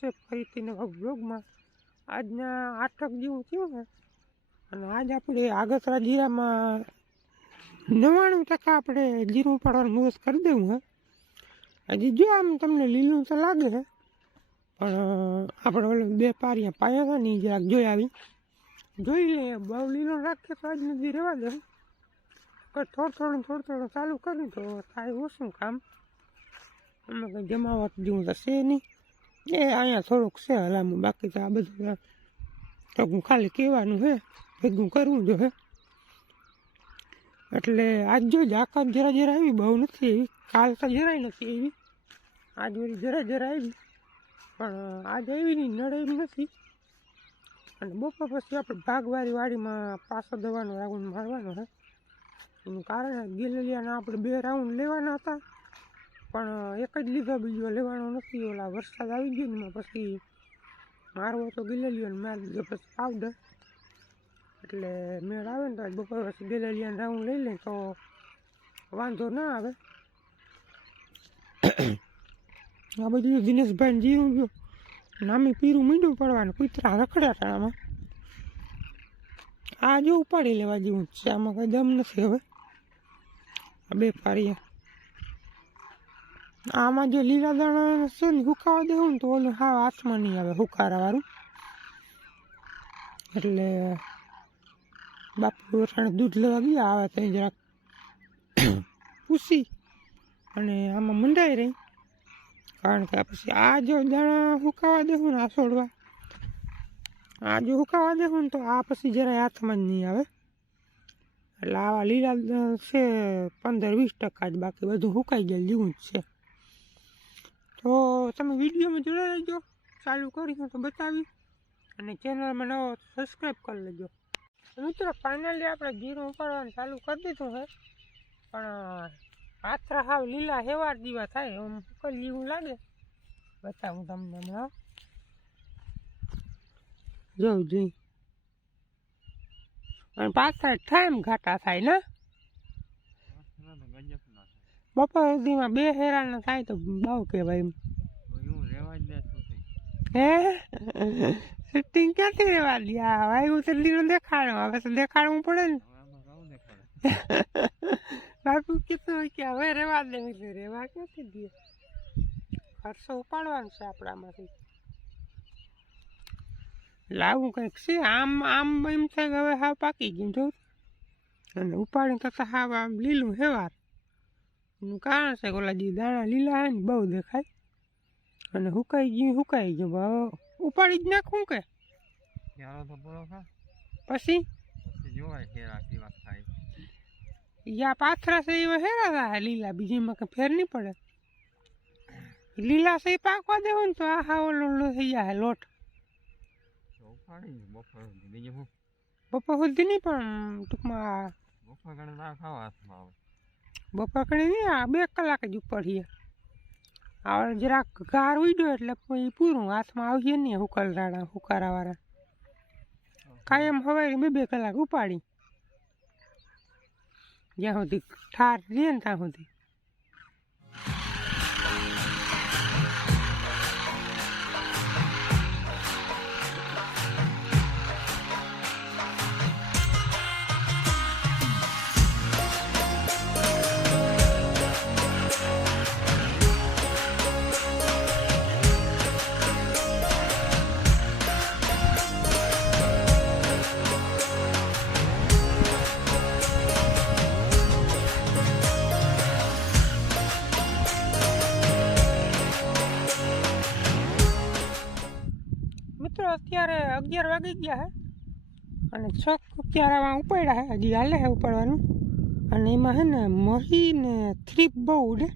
છે ફરીથી નવા આજના આઠક જેવું થયું ને, અને આજ આપણે આગતરા જીરામાં નવ્વાણું ટકા આપણે જીરું ઉપાડવાનું મુહૂર્ત કરી દેવું હે. હજી જો આમ તમને લીલું તો લાગે છે પણ આપણે ઓલો બે પારિયા પાયા હતા ને જરાક જોઈ આવી. જોઈ લઈએ બહુ લીલો રાખીએ તો આજ નથી રહેવા દે. થોડું થોડું થોડું થોડું ચાલુ કર્યું તો થાય ઓછું કામ. અમે કંઈ જમાવટ જેવું તો છે નહીં. એ અહીંયા થોડુંક છે હલામું બાકી તો આ બધું તો હું ખાલી કહેવાનું છે, ભેગું કરવું જો હે. એટલે આજ જો જ આકાશ જરા જરા આવી, બહુ નથી એવી. કાલ તો જરાય નથી એવી. આજ વળી જરા જરા આવી. પણ આજ આવી નહીં નડે એમ નથી. અને બપોર પછી આપણે ભાગવારી વાડીમાં પાછો દવાનો રાઉન્ડ મારવાનો છે. એનું કારણ ગેલેલિયાના આપણે બે રાઉન્ડ લેવાના હતા. પણ એક જ લીધો બીજો લેવાનો નથી. ઓલા વરસાદ આવી ગયો ને પછી મારવો તો ગિલેલિયન મારી દીધો, પછી પાવડર એટલે મેળ આવે ને તો બપોર પછી ગિલેલિયન રાઉન્ડ લઈ લે તો વાંધો ના આવે. આ બધું દિનેશભાઈ જીરું ગયો. નામે પીરું મીંડું પડવાનું, કૂતરા રખડ્યા હતા આમાં. આ જો ઉપાડી લેવા જેવું છે, આમાં કંઈ દમ નથી હવે. આ બે પારિયા આમાં જે લીલા દાણા છે ને હુકાવા દેવું ને તો ઓલું હા હાથમાં નહીં આવે, હુકારાવાળું. એટલે બાપુ અટાણે દૂધ લેવા ગયા, આવે તો જરાક પૂછી અને આમાં મંડાઈ રહી. કારણ કે પછી આ જો દાણા હુકાવા દેવું ને આ છોડવા, આ જો હુકાવા દેવું ને તો આ પછી જરાય હાથમાં જ નહીં આવે. એટલે આવા લીલા છે પંદર વીસ ટકા જ બાકી, બધું હુકાઈ ગયેલું જ છે. તો તમે વિડીયોમાં જોડાઈ રહેજો. ચાલુ કરી તો બતાવી. અને ચેનલમાં નવો સબસ્ક્રાઈબ કરી લેજો. મિત્રો ફાઇનલી આપણે જીરું ઉપાડવાનું ચાલુ કરી દીધું છે. પણ પાથરા હાવ લીલા હેવા દીવા થાય. એમ કરી જેવું લાગે? બતાવું તમને હમણાં. જોઉં જોઈ અને પાથરા ઠામ ઘાટા થાય ને? બપોર સુધીમાં બે હેરાન થાય તો બહુ કહેવાય એમ. હે? શૂટિંગ ક્યાંથી રહેવા દયા વાયુ લીલો દેખાડો. હવે તો દેખાડવું પડે ને. બાપુ કીધું હોય કે હવે રહેવા દે. એટલે રહેવા ક્યાંથી દે? ખર્ચો ઉપાડવાનો છે આપણામાંથી. લાવું કંઈક છે? આમ આમ એમ થાય કે હવે હા પાકી ગયું જોઉં અને ઉપાડી તો હાવ આમ લીલું હેવાર. એનું કારણ છે ઓલા જે દાણા લીલા હે ને બહુ દેખાય. અને હુકાઈ ગયું હુકાઈ ગયું. હવે ઉપાડી જ નાખું કે? પછી? યા પાથરા છે એવા હેરા થાય લીલા. બીજીમાં કે ફેર નહીં પડે. લીલા છે પાકવા દેવો ને તો આ હા ઓલો થઈ જાય લોટ. બપોર સુધી. નહીં પણ ટૂંકમાં બપોર કણી નહીં આ બે કલાક જ ઉપર છે જરાક ગાર ઉડ્યો એટલે પછી પૂરું, હાથમાં આવીએ નહીં હુકલરાડા હુકારાવાળા. કાયમ હવે બે બે કલાક ઉપાડી. જ્યાં સુધી ઠાર રહે ને ત્યાં સુધી. અને છ અત્યારે ઉપાડ્યા હે, હજી હાલે હે ઉપાડવાનું. અને એમાં છે ને મહી ને થ્રીપ બહુ ઉડે.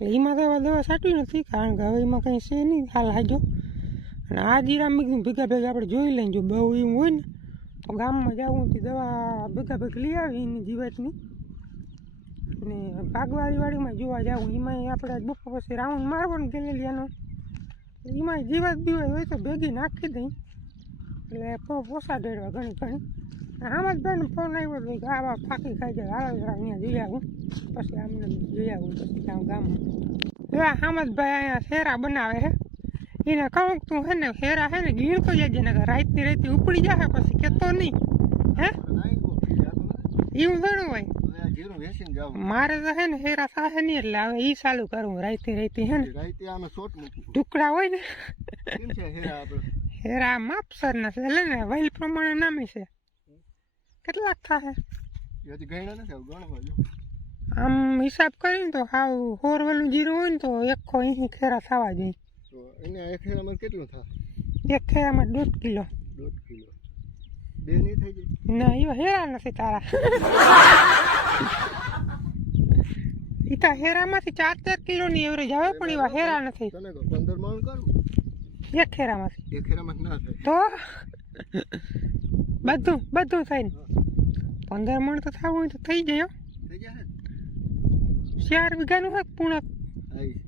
એટલે એમાં તો દવા સાટવી નથી, કારણ કે હવે એમાં કંઈ છે નહીં, હાલ હાજો. અને આ જીરા મેં ભેગા ભેગા આપણે જોઈ લઈએ જો બહુ એવું હોય ને, તો ગામમાં જવું તે દવા ભેગા ભેગી લઈ આવી એની જીવાતની. અને બાગવાડીવાડીમાં જોવા જાઉં એમાં આપણે બપોર પછી રાઉન્ડ મારવાનું ગેલેલિયાનો. એમાં જીવાત બીવાત હોય તો ભેગી નાખી દઈ. એટલે ફો પોસા દેડવા ઘણી ઘણી. આમાં જ બેન ફોન આવ્યો હતો કે આવા ફાંકી ખાઈ જાય હાલ અહીંયા જઈ આવું. પછી આમને જઈ આવું પછી ત્યાં ગામમાં. એવા હામદભાઈ અહીંયા શેરા બનાવે છે. એને કહું તું હે ને હેરા હે ને ગીણતો જજે ને રાતની રાતે ઉપડી જાય પછી કેતો નહીં. હે. એવું ઘણું હોય. મારે તો હે ને હેરા થાહે નહીં એટલે હવે ઈ ચાલુ કરું. રાતે રાતે હે ને. રાઈતે. ટુકડા હોય ને. હેરા આપણે? હેરા માપસર ના છે એટલે ને વૈલ પ્રમાણે નામે છે કેટલાક થાહે એ હજી ગણ્યા નથી, હવે ગણવા જો. આમ હિસાબ કરીને તો હાવ હોરવેલું જીરું હોય ને તો એકસો એંસી ખેરા થવા જોઈએ તો એને એક હેરામાં કેટલું થાય? એક ખેરામાં દોઢ કિલો દોઢ કિલો. બે નહીં થઈ જાય? ના યો હેરા નથી તારા ઈ તો હેરામાંથી ચાર ચાર કિલોની એવરેજ આવે પણ એવા હેરા નથી તને કહું, પંદર મણ કરું. એક હેરામાંથી એક હેરામાં ના થાય. તો બધું બધું થઈને પંદર મણ તો થવું હોય તો થઈ જાય હો. થઈ જાય ને? ચાર વીઘાનું હોય પૂણા.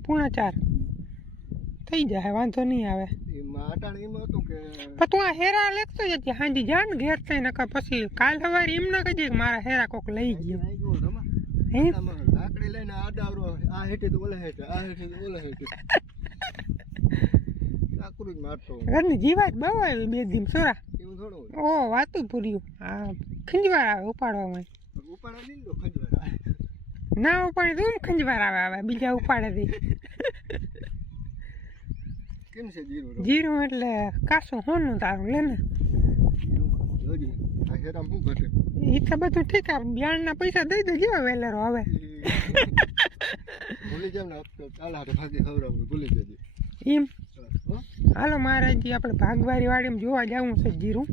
પૂણા ચાર થઈ જાય વાંધો નહીં આવે પણ તું આ હેરા લેખતો જતી હતી જાન જા ને ઘેર થઈ નકર પછી કાલ સવારે એમ ના કહેજે કે મારા હેરા કોક લઈ ગયો આઈ ગયો રમા. હે લાકડી લઈને આડાવરો આ હેઠે તો ઓલા હેઠે આ હેઠે તો ઓલા હેઠે ચાકરું જ મારતો ઘરની જીવાત બહુ આવી બે દિન સોરા. એવું થોડું ઓ વાતું પૂર્યું. હા ખંજવાર આવે ઉપાડવામાં ઉપાડવા ઉપાડા નહીં ખંજવાર ખંજવાળ આવે. ના ઉપાડે તો ખંજવાર આવે આવે. બીજા ઉપાડે કેમ છે જીરું જીરું એટલે કાસું હોનું તારું લે ને. એ તો બધું ઠીક આ બિયાણના પૈસા દઈ દેજો વેલરો હવે. ભૂલી જાવ ને ચાલ હારે ભાગી ખવડાવું ભૂલી જજે. એમ? હાલો મારે હજી આપણે ભાગવારી વાડીમાં જોવા જવું છે જીરું.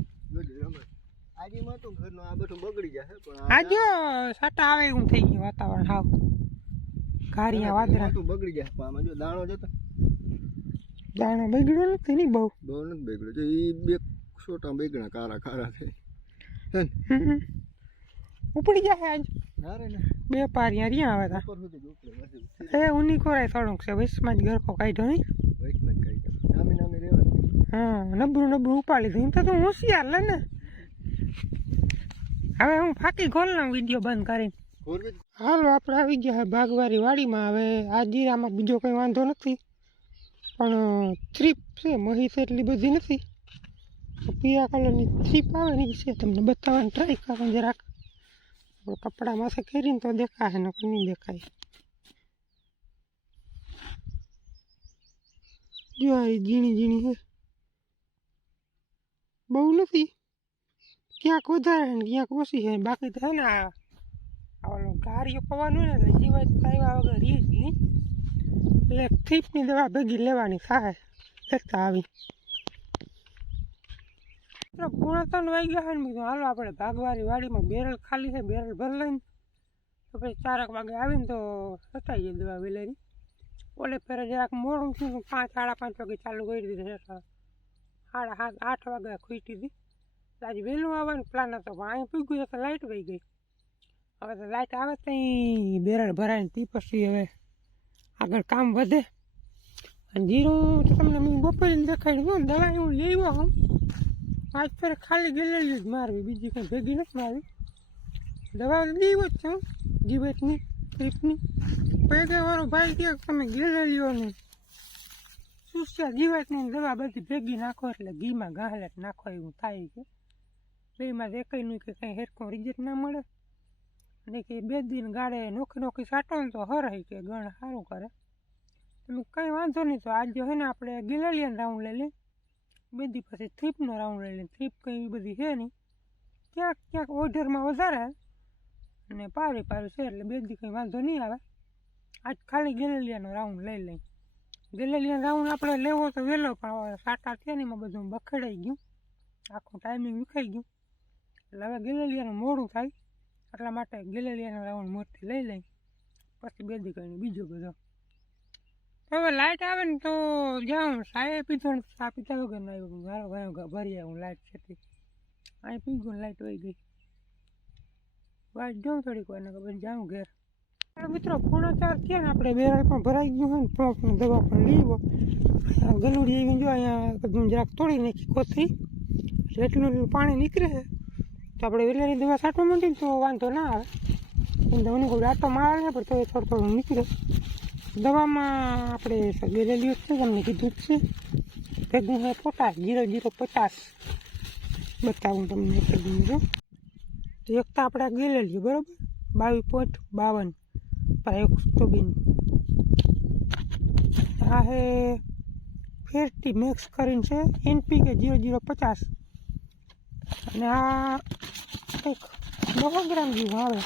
આજે તો ઘરનું આ બધું બગડી જશે પણ આ આ સાટા આવે એવું થઈ ગયું વાતાવરણ હાવ. ઘારિયા વાદરા તો બગડી આમાં જો દાણો જતો. દાણો બગડ્યો નથી ને બહુ? બહુ નથી બગડ્યો જો એ બે છોટા બગડ્યા કારા કારા થઈ. ઉપડી જાય આજ. બે પારિયા રહ્યા આવે તા. એ ઉની કોરાય થોડુંક છે વૈશમાં જ ગરકો કાઢ્યો નહીં વૈષ્ણવ કઈ દો નામી નામી રહેવાનું હા નબરું નબરું ઉપાડી દઉં તો તું હોશિયાર લે ને. હવે હું ફાકી ખોલ લઉં વીડિયો બંધ કરીને. હાલો આપણે આવી ગયા છે ભાગવારી વાડીમાં. હવે આ જીરામાં બીજો કંઈ વાંધો નથી. પણ થ્રીપ છે મહીસ એટલી બધી નથી. તો પીળા કલરની થ્રીપ આવે ને છે તમને બતાવવાની ટ્રાય કરો જરાક. કપડા માથે કરીને તો દેખાશે ને નહીં દેખાય. જો આ ઝીણી ઝીણી છે. બહુ નથી. ક્યાંક વધારે ને ક્યાંક ઓછી છે. બાકી તો ને આ ઓલું ગારીઓ પવાનું ને, એટલે જીવાત આવ્યા વગર જ નહીં. એટલે થીપની દવા ભેગી લેવાની થાય. લેતા આવી. એટલે પૂણા ત્રણ વાગી ગયા ને બીજું હાલો, આપણે ભાગવારી વાડીમાં બેરલ ખાલી છે, બેરલ ભર લઈને. તો પછી ચારક વાગે આવીને તો સતાઈ ગઈ દવા વેલેની ઓલે ફેરે જરાક મોડું થયું, પાંચ, સાડા પાંચ વાગે ચાલુ કરી દીધું સાડા સાત, આઠ વાગે ખૂટી હતી. આજે વહેલું આવવાનું પ્લાન હતો, પણ અહીં પૂગ્યું તો લાઇટ વહી ગઈ. હવે તો લાઇટ આવે તો બેરણ ભરાય તે પછી હવે આગળ કામ વધે. અને જીરું તો તમને હું બપોરે દેખાડી દઉં દવા હું લઈ આવ્યો હમ આજ ફેર ખાલી ગેલેલી જ મારવી, બીજી કંઈ ભેગી નથી મારવી. દવા લઈ આવ્યો જ છું જીવેતની ટ્રીપની પૈકે વાળો ભાઈ કહે તમે ગેલેલીઓની સુસ્યા જીવાતની દવા બધી ભેગી નાખો એટલે ઘીમાં ગાહલેટ નાખો એવું થાય કે બેમાં એકઈનું કે કંઈ હેરકો રિઝલ્ટ ના મળે. અને કે બે દિન ગાળે નોખી નોખી સાટો તો હરાય કે ગણ સારું કરે. તમે કંઈ વાંધો નહીં, તો આજે હે ને આપણે ગિલેલિયન રાઉન્ડ લઈ લઈએ. બે દી પછી થ્રીપનો રાઉન્ડ લઈ લઈએ. થ્રીપ કંઈ બધી છે નહીં. ક્યાંક ક્યાંક ઓર્ડરમાં વધારે અને પારી પારી છે એટલે બે દી કંઈ વાંધો નહીં આવે. આજ ખાલી ગેલેલિયાનો રાઉન્ડ લઈ લઈ ગેલેલિયન રાઉન્ડ આપણે લેવો તો વહેલો પણ હવે સાટા થયા ને એમાં બધું બખડાઈ ગયું. આખું ટાઈમિંગ વિખાઈ ગયું. એટલે હવે ગેલેલિયાનું મોડું થાય. એટલા માટે ગેલેલિયાનો રાઉન્ડ મોરથી લઈ લઈ. પછી બે દી કરીને બીજો બધો. હવે લાઇટ આવે ને તો જાઉં. સાએ પીધો ને સા પીતા વગર ના આવ્યું ગારો ગાયો ભરી આવું લાઇટ છે અહીં પી લાઇટ વહી ગઈ. વાત જાઉં થોડીક વાર ને પછી જાઉં ઘેર. મિત્રો પૂર્ણ ચાર થયા ને, આપણે બેરળ પણ ભરાઈ ગયું હોય ને પંપની દવા પણ લીવો. ગલુડી આવીને જો અહીંયા જરાક તોડી નાખી કોથરી એટલે એટલું પાણી નીકળે તો આપણે વેલાની દવા છાંટવા માંડીએ તો વાંધો ના આવે. અને મને કોઈ આટો મારે ને, પણ તો થોડું થોડું નીકળે. દવામાં આપણે ગેલેલીઓ છે તમને કીધું જ છે. ભેગું છે પોટાશ, જીરો જીરો, પચાસ. બતાવું તમને ભેગું જો તો એક તો આપણે ગેલેલી બરાબર? બાવીસ પોઈન્ટ બાવન. પ્રાયોક્સ્ટોબિન આ હે ફેરટી મેક્સ કરીને છે એનપીકે જીરો જીરો પચાસ અને આ કંઈક દસ ગ્રામ જેવું આવે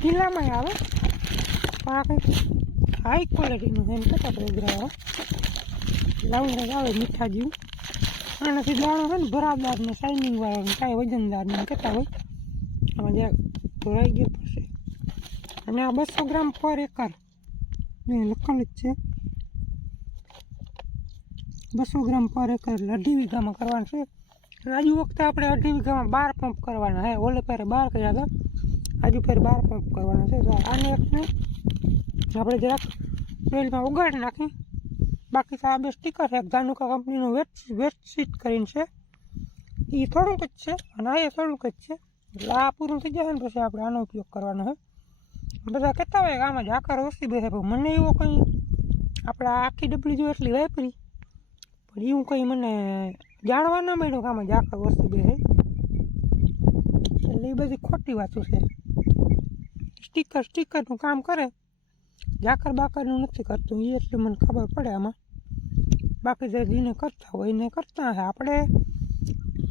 કિલ્લામાં આવે પણ આ કંઈક હાઈ ક્વોલિટીનું છે એમ કેટલા પ્રોગ્રામ આવે મીઠા જેવું એનાથી દાણો છે ને બરાબર ને શાઇનિંગ વાળો કાંઈ વજનદાર ને કેટલા હોય આમાં જ્યાં ધોરાઈ ગયો અને આ બસો ગ્રામ પર એકર લખેલું જ છે બસો ગ્રામ પર એકર એટલે અઢી વીઘામાં કરવાનું છે આજુ વખતે આપણે અઢી વીઘામાં બાર પંપ કરવાના હે ઓલે પહેરે બાર કર્યા હતા આજુ પહેરે બાર પંપ કરવાના છે આને એકને આપણે જરાક વેલમાં ઉગાડી નાખી બાકી તો આ બે સ્ટીકર છે ધાનુકા કંપનીનું વેટ વેટશીટ કરીને છે એ થોડુંક જ છે અને આ થોડુંક જ છે એટલે આ પૂરું થઈ જશે ને પછી આપણે આનો ઉપયોગ કરવાનો છે બધા કહેતા હોય આમાં ઝાકર ઓછી બેસે, પણ મને એવો કંઈ આપણે આખી ડબલી જો એટલી વાપરી. પણ એવું કંઈ મને જાણવા ન મળ્યું કે આમાં ઝાકર ઓછી બેસે. એટલે એ બધી ખોટી વાતો છે. સ્ટીકર, સ્ટીકરનું કામ કરે. ઝાકર બાકરનું નથી કરતું, એ એટલે મને ખબર પડે આમાં. બાકી જે જેને કરતા હોય એને કરતા હે. આપણે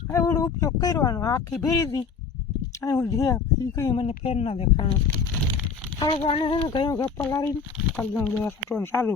આવડો ઉપયોગ કરવાનો, આખી ભેરી દી. આવું જે એ કંઈ મને ફેર ના દેખાણું હવે પાણી છે ને કયો કે પલાળીને કરી દઉં દવા છાંટવાનું ચાલુ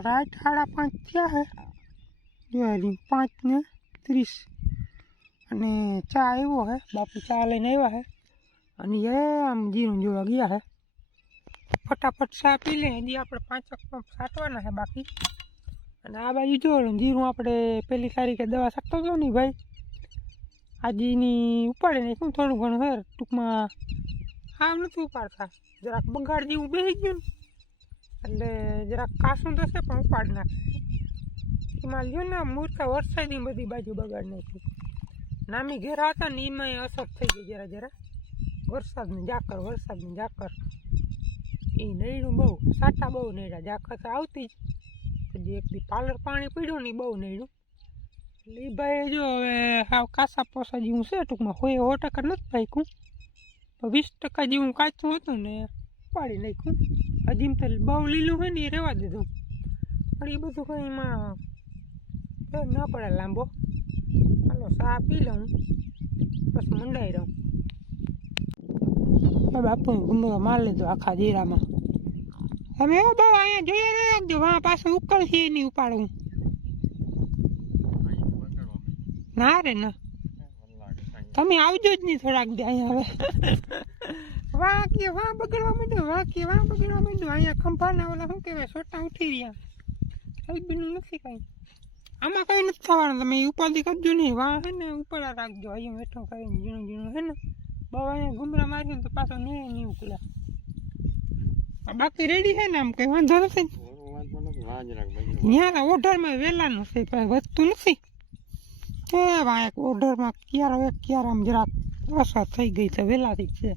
તો રાઈટ સાડા પાંચ થયા હે. જોયા પાંચ ને ત્રીસ. અને ચા આવ્યો હે. બાપુ ચા લઈને આવ્યા હે. અને એ આમ જીરું જોવા ગયા હે. ફટાફટ ચા પી લે. હજી આપણે પાંચ પંપ સાટવાના છે બાકી. અને આ બાજુ જો, જીરું આપણે પહેલી તારીખે દવા છાંટતો હતો ને ભાઈ. આજીની ઉપાડે ને શું થોડું ઘણું હે. ટૂંકમાં આમ નથી ઉપાડતા. જરાક બગાડ જેવું બેસી ગયું ને. એટલે જરાક કાસું તો છે, પણ ઉપાડી નાખે. એમાં લ્યો ને, મૂર્ખા વરસાદની બધી બાજુ બગાડ નાખી. નામી ઘેરા હતા ને એમાં અસર થઈ ગઈ જરા જરા. વરસાદની ઝાકર વરસાદની ઝાકર એ નડ્યું બહુ, સાટા બહુ નડ્યા ઝાકર તો આવતી જ. પછી એક દી પાલર પાણી પીડ્યું ને બહુ નડ્યું એટલે એ ભાઈ જો હવે હાવ કાસા પોસા જેવું છે ટૂંકમાં. હોય સો ટકા નથી પાક્યું. વીસ ટકા જેવું કાચું હતું ને પાડી નાખ્યું. હજી તો બહુ લીલું હોય ને એ રહેવા દીધું. પણ એ બધું કંઈ એમાં ન પડે લાંબો. હાલો ચા પી લઉં. બસ મંડાઈ રહું. બાપુ ગુમરો માર લીધો આખા જીરામાં તમે એવો બહુ અહીંયા જોઈએ ને રાખજો વાં પાછું ઉકળશે નહીં ઉપાડવું. ના રે ના. તમે આવજો જ નહીં થોડાક દે અહીંયા હવે. વાહ કે વાહ બગડવા માંડ્યો વાહ કે વાહ બગડવા માંડ્યો. અહીંયા ખંભાના ઓલા શું કહેવાય, સોટા ઉઠી રહ્યા. હલબીનું નથી કાંઈ. આમાં કંઈ નથી થવાનું. તમે ઉપાધિ કરજો નહીં. વાહ હે ને ઉપાડા રાખજો. અહીંયા બેઠો કરીને ઝીણું ઝીણું હે ને. બહુ અહીંયા ઘુમરા માર્યું ને તો પાછો નહીં નહીં ઉકલા બાકી રેડી છે ને આમ કંઈ વાંધો નથી. ત્યાં ઓર્ડરમાં વહેલાનું છે, કાંઈ વધતું નથી. એ વાહ એક ઓર્ડરમાં ક્યારે ક્યારે આમ જરાક અસર થઈ ગઈ છે વહેલાથી છે.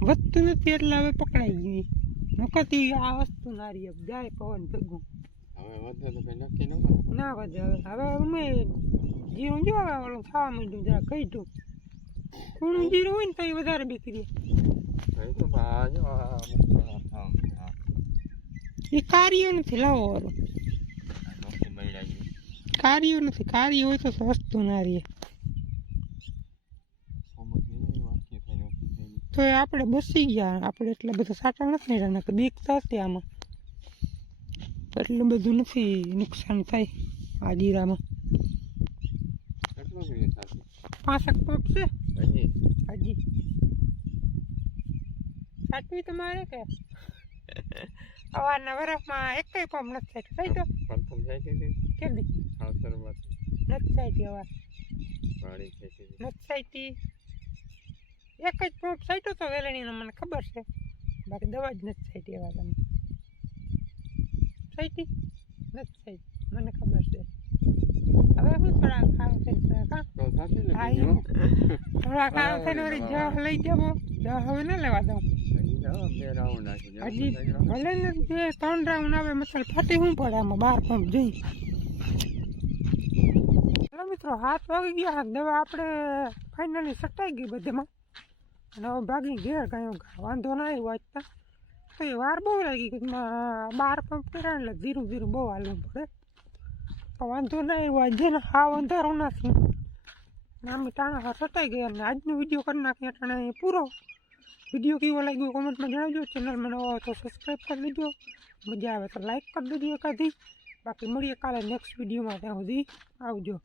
વધતું નથી એટલે હવે પકડાઈ ગઈ. નકતી આ વસ્તુ નારી હવે જાય પવન ભેગું? ના વધે હવે. હવે અમે જીરું જો હવે ઓલું થવા માંડ્યું જરા કહીધું કૂણું જીરું હોય ને તો એ વધારે બીકરી એ કાર્ય નથી લાવો વાળું કાર્ય નથી કાર્ય હોય તો સસ્તું ના રહીએ તો આપણે બસી ગયા. આપણે એટલા બધા સાટા નથી રહ્યા કે બીક થશે આમાં. એટલું બધું નથી નુકસાન થાય આ જીરામાં પાંસઠ પંપ છે? હજી. સાચવી તમારે કે? સવારના વરફમાં કઈ પંપ નથી થાય. તો? પ્રથમ જાય છે ખાવસરમાં નથી થાય છે. નથી સાઈટી એક જ પંપ સાઈટો તો વેલણીનો મને ખબર છે. બાકી દવા જ નથી સાઈટી એવા તમે. સાઈટી નથી સાઈટી મને ખબર છે. હવે હું થોડા ખાવ છે કા તો સાચી ને થોડા ખાવ છે ને વળી જહ લઈ જવો. જહ હવે ન લેવા દઉં. હજી બે ભલે ને જે ત્રણ રાઉન્ડ આવે મસલ ફાટી શું પડે આમાં બાર પંપ જઈ મિત્રો હાથ વાગી ગયા. દવા આપણે ફાઇનલી સટાઈ ગઈ બધેમાં. અને ભાગી ઘેર કાંઈ વાંધો ના આવ્યો વાંચતા તો. એ વાર બહુ લાગી બાર પંપ કર્યા એટલે ધીરું ધીરું બહુ હાલવું પડે. પણ વાંધો ના આવ્યો આજે ને. હાવ અંધારું નથી નામી ટાણા સતાઈ ગયા અને આજનો વીડિયો કરી નાખીએ ટાણા અહીં પૂરો. વીડિયો કેવો લાગ્યો કોમેન્ટમાં જણાવજો. ચેનલમાં નવો તો સબસ્ક્રાઈબ કરી લેજો મજા આવે તો લાઈક કરી દેજો એકાદી. બાકી મળીએ કાલે નેક્સ્ટ વિડીયોમાં ત્યાં સુધી. આવજો.